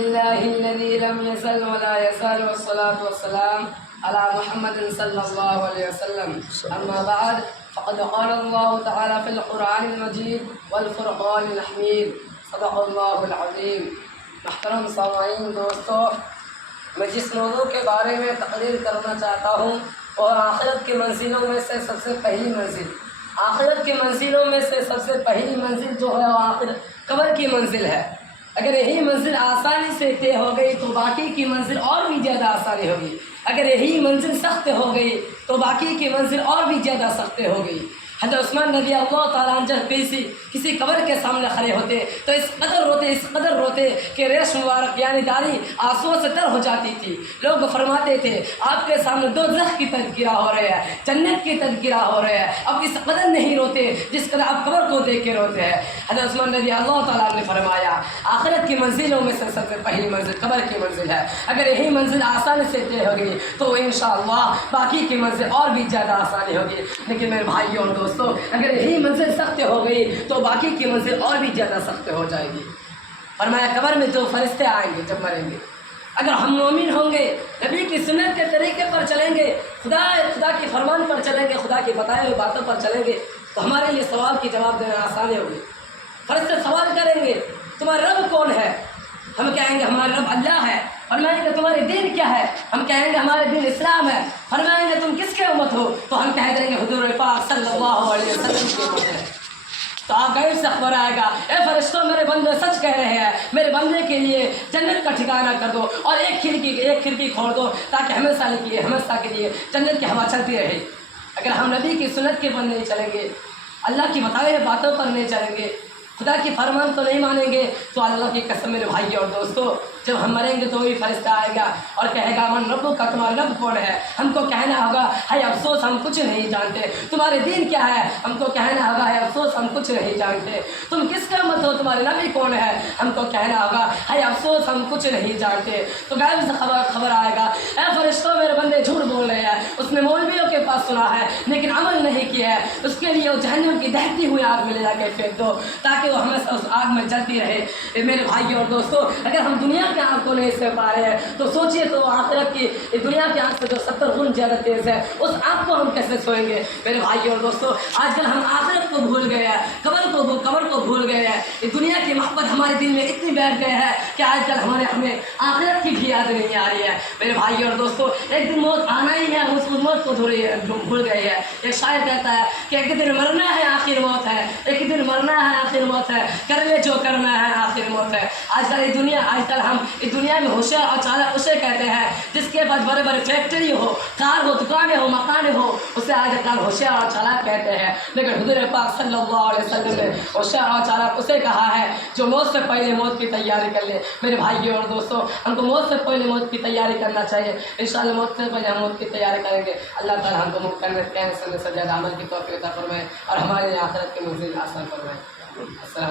لله الذي لم يزل ولا يزال والصلاة والسلام على محمد صلى الله عليه وسلم. أما بعد فقد قال الله تعالى في القرآن المجيد والفرقان الحميد صدق الله العظيم. محترم سامعین دوستو، میں جس موضوع کے بارے میں تقریر کرنا چاہتا ہوں اور آخرت کی منزلوں میں سے سب سے پہلی منزل، آخرت کی منزلوں میں سے سب سے پہلی منزل جو ہے وہ قبر کی منزل ہے. اگر یہی منزل آسانی سے طے ہو گئی تو باقی کی منزل اور بھی زیادہ آسانی ہوگی. اگر یہی منزل سخت ہو گئی تو باقی کی منزل اور بھی زیادہ سخت ہو گئی. حضرت عثمان رضی اللہ تعالیٰ عنہ جب کسی قبر کے سامنے کھڑے ہوتے تو اس قدر روتے کہ ریش مبارک یعنی داڑھی آنسوؤں سے تر ہو جاتی تھی. لوگ فرماتے تھے آپ کے سامنے دوزخ کی تذکرہ ہو رہا ہے، جنت کی تذکرہ ہو رہا ہے، اب اس قدر نہیں روتے جس قدر آپ قبر کو دیکھ کے روتے ہیں. حضرت عثمان رضی اللہ تعالیٰ عنہ نے فرمایا آخرت کی منزلوں میں سے سب سے پہلی منزل قبر کی منزل ہے. اگر یہی منزل آسانی سے طے ہوگی تو انشاءاللہ باقی کی منزل اور بھی زیادہ آسانی ہوگی. لیکن میرے بھائیوں اور دوستو، اگر یہی منزل سخت ہو گئی تو باقی کی منزل اور بھی زیادہ سخت ہو جائے گی. فرمایا قبر میں جو فرشتے آئیں گے جب مریں گے، اگر ہم مومن ہوں گے، نبی کی سنت کے طریقے پر چلیں گے، خدا کے فرمان پر چلیں گے، خدا کی بتائے ہوئی باتوں پر چلیں گے تو ہمارے لیے سوال کی جواب دینا آسانی ہوگی. فرشتے سوال کریں گے تمہارا رب کون ہے؟ ہم کہیں گے ہمارا رب اللہ ہے. فرمائیں گے تمہارے دین کیا ہے؟ ہم کہیں گے ہمارے دین اسلام ہے. فرمائیں گے تم کس کے امت ہو؟ تو ہم کہہ دیں گے حضور پاک صلی اللہ علیہ وسلم کی امت ہے. تو آپ غیب سے خبر آئے گا، اے فرشتوں میرے بندے سچ کہہ رہے ہیں، میرے بندے کے لیے جنت کا ٹھکانہ کر دو اور ایک کھڑکی کھول دو تاکہ ہمیشہ کے لیے جنت کی ہوا چلتی رہے. اگر ہم نبی کی سنت کے پر نہیں چلیں گے، اللہ کی بتائے ہوئے باتوں پر نہیں چلیں گے، خدا کی فرمان تو نہیں مانیں گے تو اللہ کی قسم میرے بھائی اور دوستو، جب ہم مریں گے تو وہی فرشتہ آئے گا اور کہے گا من رب کا، تمہارا رب کون ہے؟ ہم کو کہنا ہوگا ہے افسوس ہم کچھ نہیں جانتے. تمہارے دین کیا ہے؟ ہم کو کہنا ہوگا ہے افسوس ہم کچھ نہیں جانتے. تم کس کا امت ہو؟ تمہارے نبی کون ہے؟ ہم کو کہنا ہوگا ہے افسوس ہم کچھ نہیں جانتے. تو غیب سے خبر آئے گا، اے فرشتوں میرے بندے جھوٹ بول رہے ہیں، اس نے مولویوں کے پاس سنا ہے لیکن عمل نہیں کیا ہے، اس کے لیے وہ جہنم کی دہتی ہوئی آگ میں لے جا کے پھینک دو تاکہ وہ ہمیشہ اس آگ میں جلتی رہے. میرے بھائی اور دوستو، اگر ہم دنیا کے آگ کو نہیں سہ پا رہے ہیں تو سوچیے تو آخرت کی دنیا کی آگ سے جو 70 گنا زیادہ تیز ہے اس آگ کو ہم کیسے چھوئیں گے؟ میرے بھائی اور دوستو، آج کل ہم آخرت کو بھول گئے ہیں، قبر کو بھول گئے ہیں. یہ دنیا کی محبت ہمارے دل میں اتنی بیٹھ گئے ہے کہ آج کل ہمیں آخرت کی بھی یاد نہیں آ رہی ہے. میرے بھائی اور دوستو، ایک دن موت آنا ہی ہے، اس موت کو بھول گئے ہیں. ایک شاعر کہتا ہے کہ ایک دن مرنا ہے آخر موت ہے، ایک دن مرنا ہے آخر موت ہے، کر لے جو کرنا ہے آخر موت ہے. آج کل ہم اس دنیا میں ہوشیار اور چالاک اسے کہتے ہیں جس کے پاس بڑے بڑے فیکٹری ہو، کار ہو، دکانیں ہو، مکانے ہو، اسے آج کل ہوشیار اور چالاک کہتے ہیں. لیکن حضور پاک صلی اللہ علیہ وسلم نے ہوشیار اور چالاک اسے کہا ہے جو موت سے پہلے موت کی تیاری کر لے. میرے بھائیوں اور دوستوں، ہم کو موت سے پہلے موت کی تیاری کرنا چاہیے. انشاءاللہ موت سے پہلے ہم موت کی تیاری کریں گے. اللہ تعالیٰ ہم کو مکمل کہنے سے زیادہ عمل کی توفیق عطا فرمائے اور ہمارے آخرت کی منزل آسان فرمائے. السلام